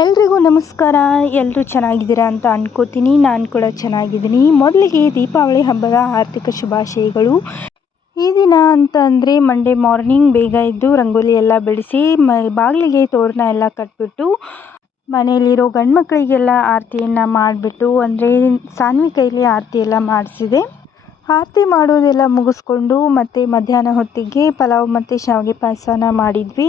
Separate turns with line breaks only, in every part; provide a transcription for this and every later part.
ಎಲ್ರಿಗೂ ನಮಸ್ಕಾರ. ಎಲ್ಲರೂ ಚೆನ್ನಾಗಿದ್ದೀರಾ ಅಂತ ಅನ್ಕೋತೀನಿ. ನಾನು ಕೂಡ ಚೆನ್ನಾಗಿದ್ದೀನಿ. ಮೊದಲಿಗೆ ದೀಪಾವಳಿ ಹಬ್ಬದ ಆರ್ಥಿಕ ಶುಭಾಶಯಗಳು. ಈ ದಿನ ಅಂತ ಅಂದರೆ ಮಂಡೇ ಮಾರ್ನಿಂಗ್ ಬೇಗ ಇದ್ದು ರಂಗೋಲಿ ಎಲ್ಲ ಬಿಡಿಸಿ, ಮ, ಬಾಗಿಲಿಗೆ ತೋರಣ ಎಲ್ಲ ಕಟ್ಬಿಟ್ಟು, ಮನೆಯಲ್ಲಿರೋ ಗಂಡು ಮಕ್ಕಳಿಗೆಲ್ಲ ಆರತಿಯನ್ನು ಮಾಡಿಬಿಟ್ಟು, ಅಂದರೆ ಸಾನ್ವಿ ಕೈಲಿ ಆರತಿ ಎಲ್ಲ ಮಾಡಿಸಿದೆ. ಆರತಿ ಮಾಡೋದೆಲ್ಲ ಮುಗಿಸ್ಕೊಂಡು ಮತ್ತು ಮಧ್ಯಾಹ್ನ ಹೊತ್ತಿಗೆ ಪಲಾವ್ ಮತ್ತು ಶಾವಿಗೆ ಪಾಯಸನ ಮಾಡಿದ್ವಿ.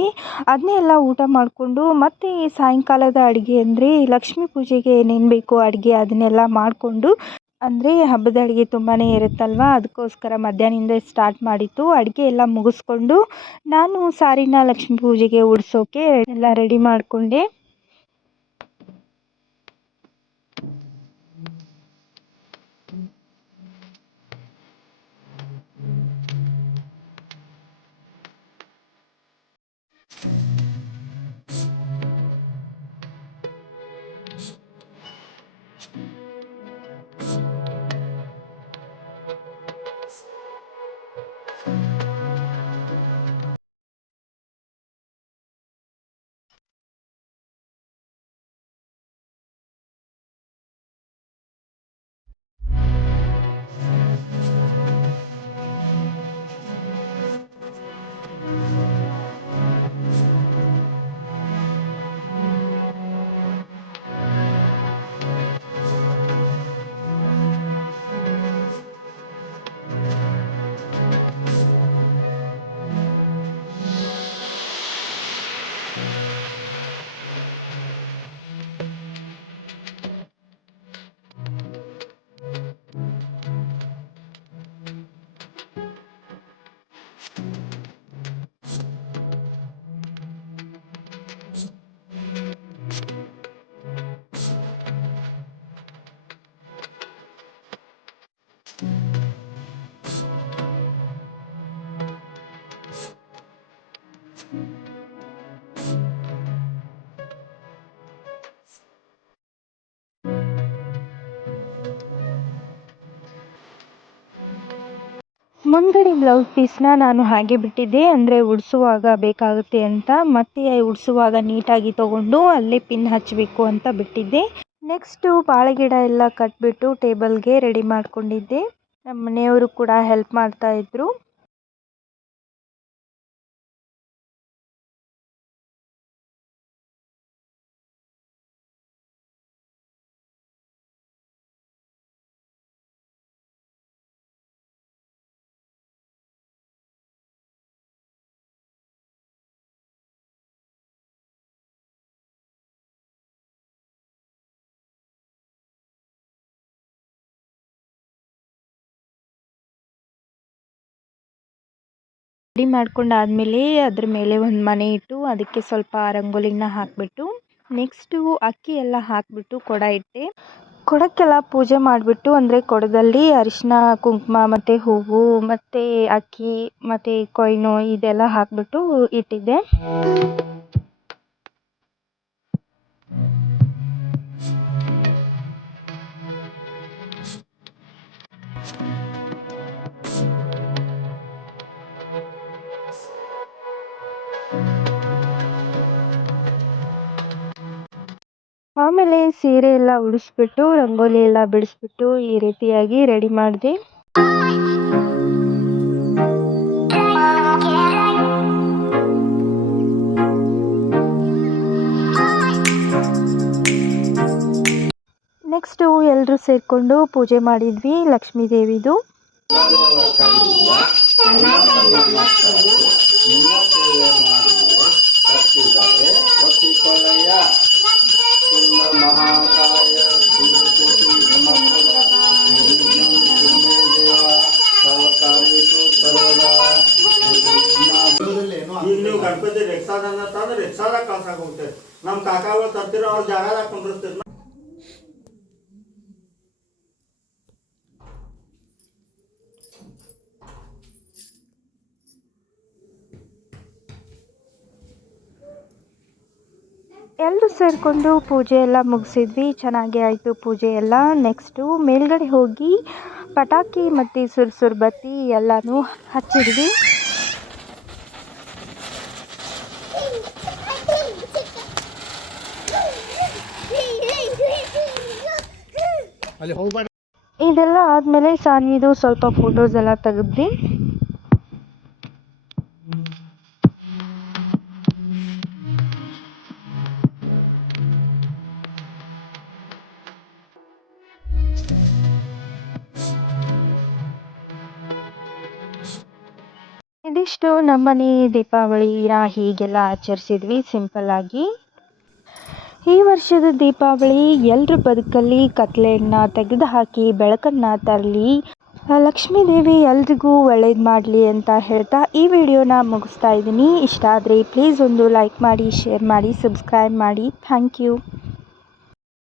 ಅದನ್ನೇ ಎಲ್ಲ ಊಟ ಮಾಡಿಕೊಂಡು ಮತ್ತು ಸಾಯಂಕಾಲದ ಅಡುಗೆ ಅಂದರೆ ಲಕ್ಷ್ಮೀ ಪೂಜೆಗೆ ಏನೇನು ಬೇಕು ಅಡುಗೆ ಅದನ್ನೆಲ್ಲ ಮಾಡಿಕೊಂಡು, ಅಂದರೆ ಹಬ್ಬದ ಅಡುಗೆ ತುಂಬಾ ಇರುತ್ತಲ್ವ? ಅದಕ್ಕೋಸ್ಕರ ಮಧ್ಯಾಹ್ನದಿಂದ ಸ್ಟಾರ್ಟ್ ಮಾಡಿತ್ತು ಅಡುಗೆ ಎಲ್ಲ ಮುಗಿಸ್ಕೊಂಡು ನಾನು ಸಾರಿನ ಲಕ್ಷ್ಮೀ ಪೂಜೆಗೆ ಉಡ್ಸೋಕ್ಕೆ ಎಲ್ಲ ರೆಡಿ ಮಾಡಿಕೊಂಡೆ. ಮುಂಗಡೆ ಬ್ಲೌಸ್ ಪೀಸ್ನ ನಾನು ಹಾಗೆ ಬಿಟ್ಟಿದ್ದೆ. ಅಂದರೆ ಉಡಿಸುವಾಗ ಬೇಕಾಗುತ್ತೆ ಅಂತ. ಮತ್ತೆ ಉಡಿಸುವಾಗ ನೀಟಾಗಿ ತೊಗೊಂಡು ಅಲ್ಲೇ ಪಿನ್ ಹಚ್ಚಬೇಕು ಅಂತ ಬಿಟ್ಟಿದ್ದೆ. ನೆಕ್ಸ್ಟು ಬಾಳೆಗಿಡ ಎಲ್ಲ ಕಟ್ಬಿಟ್ಟು ಟೇಬಲ್ಗೆ ರೆಡಿ ಮಾಡ್ಕೊಂಡಿದ್ದೆ. ನಮ್ಮ ಮನೆಯವರು ಕೂಡ ಹೆಲ್ಪ್ ಮಾಡ್ತಾಯಿದ್ರು ರೆಡಿ ಮಾಡ್ಕೊಂಡಾದಮೇಲೆ ಅದ್ರ ಮೇಲೆ ಒಂದು ಮನೆ ಇಟ್ಟು ಅದಕ್ಕೆ ಸ್ವಲ್ಪ ರಂಗೋಲಿನ ಹಾಕಿಬಿಟ್ಟು ನೆಕ್ಸ್ಟು ಅಕ್ಕಿ ಎಲ್ಲ ಹಾಕಿಬಿಟ್ಟು ಕೊಡ ಇಟ್ಟೆ. ಕೊಡಕ್ಕೆಲ್ಲ ಪೂಜೆ ಮಾಡಿಬಿಟ್ಟು ಅಂದರೆ ಕೊಡದಲ್ಲಿ ಅರಿಶಿನ, ಕುಂಕುಮ ಮತ್ತು ಹೂವು ಮತ್ತು ಅಕ್ಕಿ ಮತ್ತು ಕೊಯ್ನು ಇದೆಲ್ಲ ಹಾಕಿಬಿಟ್ಟು ಇಟ್ಟಿದ್ದೆ. ಸೀರೆ ಎಲ್ಲ ಉಡಿಸ್ಬಿಟ್ಟು, ರಂಗೋಲಿ ಎಲ್ಲ ಬಿಡಿಸ್ಬಿಟ್ಟು ಈ ರೀತಿಯಾಗಿ ರೆಡಿ ಮಾಡಿದೆ ನೆಕ್ಸ್ಟು ಎಲ್ಲರೂ ಸೇರಿಕೊಂಡು ಪೂಜೆ ಮಾಡಿದ್ವಿ ಲಕ್ಷ್ಮೀ ದೇವಿದು.
ಗಣಪತಿ ರಿಕ್ಷಾದನ್ನ ಅಂದ್ರೆ ರಿಕ್ಷಾದಾಗ ಕಳ್ಸಾಕ ಹೋಗ್ತೇವೆ ನಮ್ಮ ಕಾಕಾಗಳು ತರ್ತಿರೋ ಅವ್ರ ಜಾಗದಾಗ ಕುಂಡಿರ್ತೀರಿ
ಎಲ್ಲರೂ ಸೇರಿಕೊಂಡು ಪೂಜೆ ಎಲ್ಲ ಮುಗಿಸಿದ್ವಿ. ಚೆನ್ನಾಗೇ ಆಯಿತು ಪೂಜೆ ಎಲ್ಲ. ನೆಕ್ಸ್ಟು ಮೇಲ್ಗಡೆ ಹೋಗಿ ಪಟಾಕಿ ಮತ್ತು ಸುರ್ಸುರ್ ಬತ್ತಿ ಎಲ್ಲನೂ ಹಚ್ಚಿದ್ವಿ. ಇದೆಲ್ಲ ಆದಮೇಲೆ ಸಾನಿದು ಸ್ವಲ್ಪ ಫೋಟೋಸ್ ಎಲ್ಲ ತೆಗೆದ್ವಿ. ಇದಿಷ್ಟು ನಮ್ಮನೆ ದೀಪಾವಳಿನ ಹೀಗೆಲ್ಲ ಆಚರಿಸಿದ್ವಿ ಸಿಂಪಲ್ ಆಗಿ. ಈ ವರ್ಷದ ದೀಪಾವಳಿ ಎಲ್ಲರ ಬದುಕಲ್ಲಿ ಕತ್ತಲೆಯನ್ನ ತೆಗೆದು ಹಾಕಿ, ಬೆಳಕನ್ನು ತರಲಿ ಲಕ್ಷ್ಮೀ ದೇವಿ ಎಲ್ರಿಗೂ ಒಳ್ಳೇದು ಮಾಡಲಿ ಅಂತ ಹೇಳ್ತಾ ಈ ವಿಡಿಯೋನ ಮುಗಿಸ್ತಾ ಇದ್ದೀನಿ. ಇಷ್ಟ ಆದರೆ ಪ್ಲೀಸ್ ಒಂದು ಲೈಕ್ ಮಾಡಿ ಶೇರ್ ಮಾಡಿ ಸಬ್ಸ್ಕ್ರೈಬ್ ಮಾಡಿ. Thank you